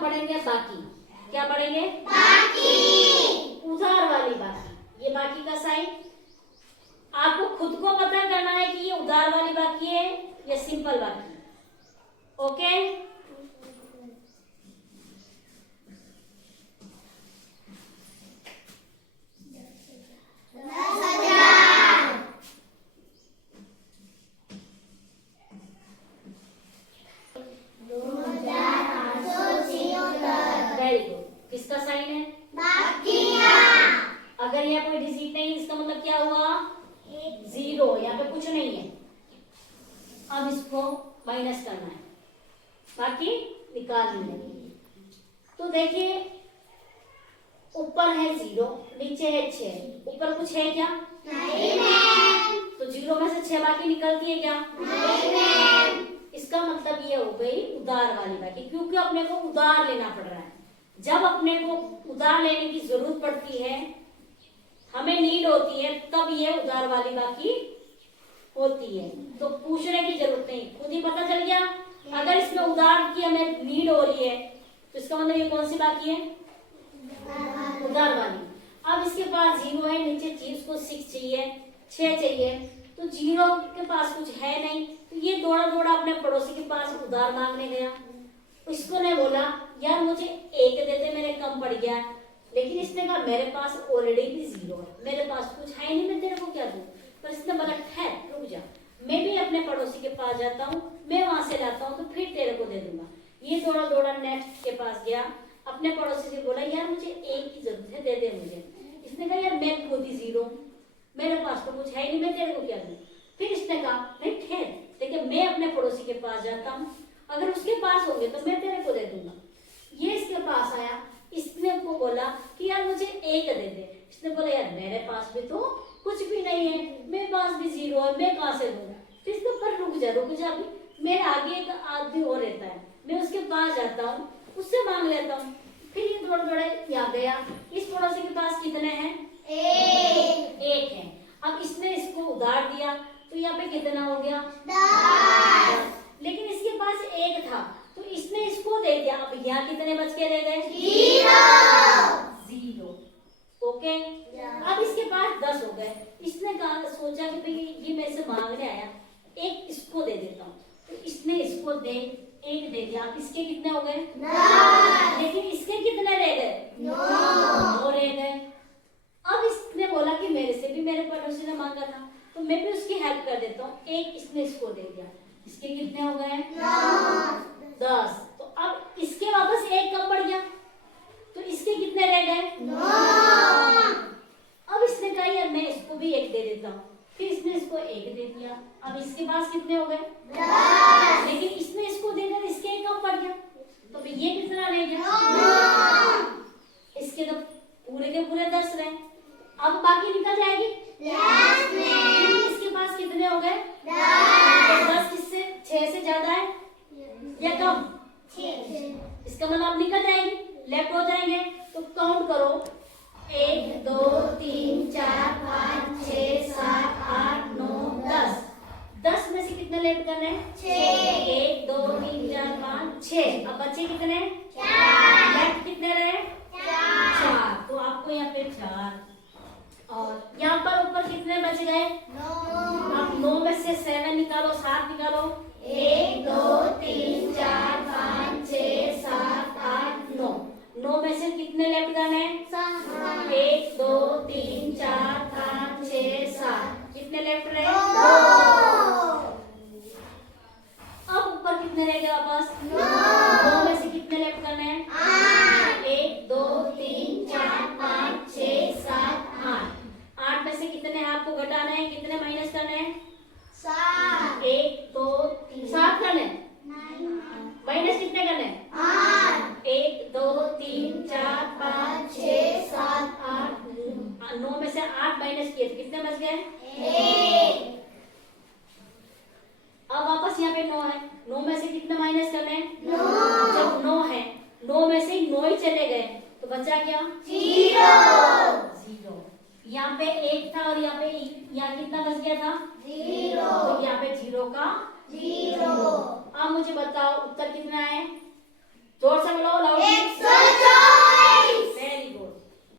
हम पढ़ेंगे बाकी। क्या पढ़ेंगे? बाकी, उधार वाली बाकी। ये बाकी का साइन आपको खुद को पता करना है कि ये उधार वाली बाकी है या सिंपल बाकी। Okay, very good. किसका साइन है? अगर यहाँ कोई डिजिट नहीं, इसका मतलब क्या हुआ? जीरो। यहाँ पे कुछ नहीं है। अब इसको माइनस करना है, बाकी निकालनी है। तो देखिए, ऊपर है जीरो, नीचे है 6। ऊपर कुछ है क्या? नहीं। तो जीरो में से 6 बाकी निकलती है क्या? नहीं। इसका मतलब ये हो गई उधार वाली बाकी, क्योंकि अपने को उधार लेना पड़ रहा है। जब अपने को उधार लेने की जरूरत पड़ती है, हमें नीड होती है, तब ये उधार वाली बाकी होती है। तो पूछने की जरूरत नहीं, खुद ही पता चल गया। अगर इसमें उधार की हमें नीड हो रही है, तो इसका मतलब ये कौन सी बाकी है? उधार वाली। अब इसके पास जीरो है, नीचे चीज को 6 चाहिए, 6 चाहिए, तो जीरो के पास कुछ है नहीं, तो ये दौड़ा दौड़ा अपने पड़ोसी के पास उधार मांगने गया। उसको ने बोला, यार मुझे 1 दे दे, मेरे कम पड़ गया है। लेकिन इसने कहा, मेरे पास ऑलरेडी भी जीरो है, मेरे पास कुछ है नहीं, मैं तेरे को क्या दूं? पर इसने बोला, ठहर, रुक जा, मैं भी अपने पड़ोसी के पास जाता हूँ, मैं वहां से लाता हूँ, तो फिर तेरे को दे दूंगा। ये दौड़ा दौड़ा नेक्स्ट के पास गया, अपने पड़ोसी से बोला, यार मुझे 1 की जरूरत है, दे दे मुझे। इसने कहा, यार मैं खुद ही जीरो, मेरे पास तो कुछ है नहीं, मैं तेरे को क्या दूं? फिर इसने कहा, नहीं ठहर, देखिए मैं अपने पड़ोसी के पास जाता हूँ, अगर उसके पास होंगे तो मैं तेरे को दे दूंगा। ये इसके पास आया, इसने को बोला कि यार मुझे 1 दे दे। इसने बोला, यार मेरे पास भी तो कुछ भी नहीं है, मेरे पास भी जीरो है, मैं कहां से दूंगा? फिर इसके ऊपर रुक जा भी, मेरे आगे एक आदमी और रहता है, मैं उसके पास जाता हूँ, उससे मांग लेता हूँ। फिर ये दौड़ दौड़े यहाँ गया, इस पड़ोसी के पास कितने हैं? 1 है। अब इसने इसको उधार दिया, तो यहाँ पे कितना हो गया? 10। लेकिन इसके पास 1 था, तो इसने इसको दे दिया। अब यहाँ कितने बच के रह गए? 0। ओके, अब इसके पास 10 हो गए। इसने कहा, सोचा कि भाई ये मेरे से मांगने आया, 1 इसको दे देता हूँ, तो इसने इसको 1 दे दिया। अब इसके कितने हो गए? 10। लेकिन इसके कितने रह गए? 9 रह गए। अब इसने बोला कि मेरे से भी मेरे पड़ोसी ने मांगा था, तो मैं भी उसकी हेल्प कर देता हूँ। 1 इसने इसको दे दिया, इसके कितने हो गए? 10। तो अब इसके वापस 1 कम बढ़ गया, तो इसके कितने रह गए? 9। अब इसने कहा, यार मैं इसको भी 1 दे देता हूँ, फिर इसने इसको 1 दे दिया। अब इसके पास कितने हो गए? 10। लेकिन इसने इसको दे दिया, इसके 1 कम बढ़ गया, तो ये कितना रह गया? इसके तो पूरे के पूरे 10 रहे। अब बाकी निकल जाएगी। इसके पास कितने हो गए? 10। 10 किससे? 6 से ज्यादा है या कम? 6। इसका मतलब निकल जाएगी, लेफ्ट हो जाएंगे। तो काउंट करो, 1 2 3 4 5 6 7 8 9 10। 10 में से कितने लेफ्ट करने हैं? 6। 1 2 3 4 5 6। अब बचे कितने? 4। लेफ्ट कितने रहे? 4। तो आपको यहाँ पे 4, और यहाँ पर ऊपर कितने बच गए? 9। अब 9 में से 7 निकालो, 7 निकालो। 1 2 3 4 5 6 7 8 9। 9 में से कितने लेफ्ट करने हैं? 1 2 3 4 5 6 7। कितने लेफ्ट रहे? 2। अब ऊपर कितने रह गए वापस? 9 में से कितने लेफ्ट करने हैं? 8। 1 2 3 4 5 6 7 8। 8 में से कितने आपको घटाना है, कितने माइनस करने हैं? 7। 1 2 3 7 करने, माइनस कितने करने? 8। 1 2 3 4 5 6 7 8 9 में से 8 माइनस किए, कितने बच गए? 1। अब वापस यहाँ पे 9 है, 9 में से कितने माइनस करने हैं? 9।